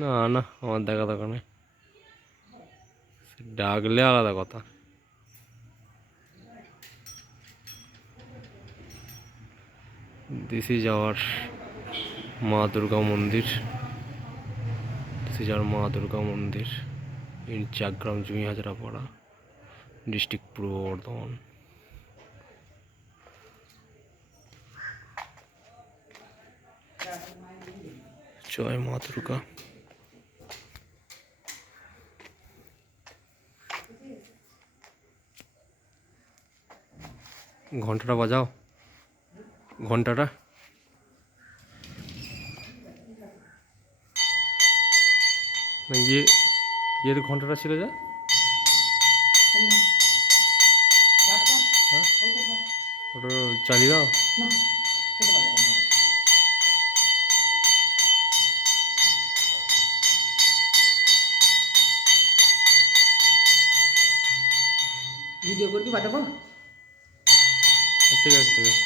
না না, আমার দেখা দোকানে ডাকলে আলাদা কথা। দিস ইজ আওয়ার মা দুর্গা মন্দির। দিস ইজ আওয়ার মা দুর্গা মন্দির ইন চাকগ্রাম, জুঁই হাজরাপাড়া, ডিস্ট্রিক্ট পূর্ব বর্ধমান। জয় মা দুর্গা। ঘন্টাটা বাজাও, ঘন্টাটা। না, ইয়ের ঘন্টাটা ছিল যা। হ্যাঁ, ওটা চালিয়ে দাও। ভিডিও করবি বাজাবো? ঠিক আছে ঠিক আছে।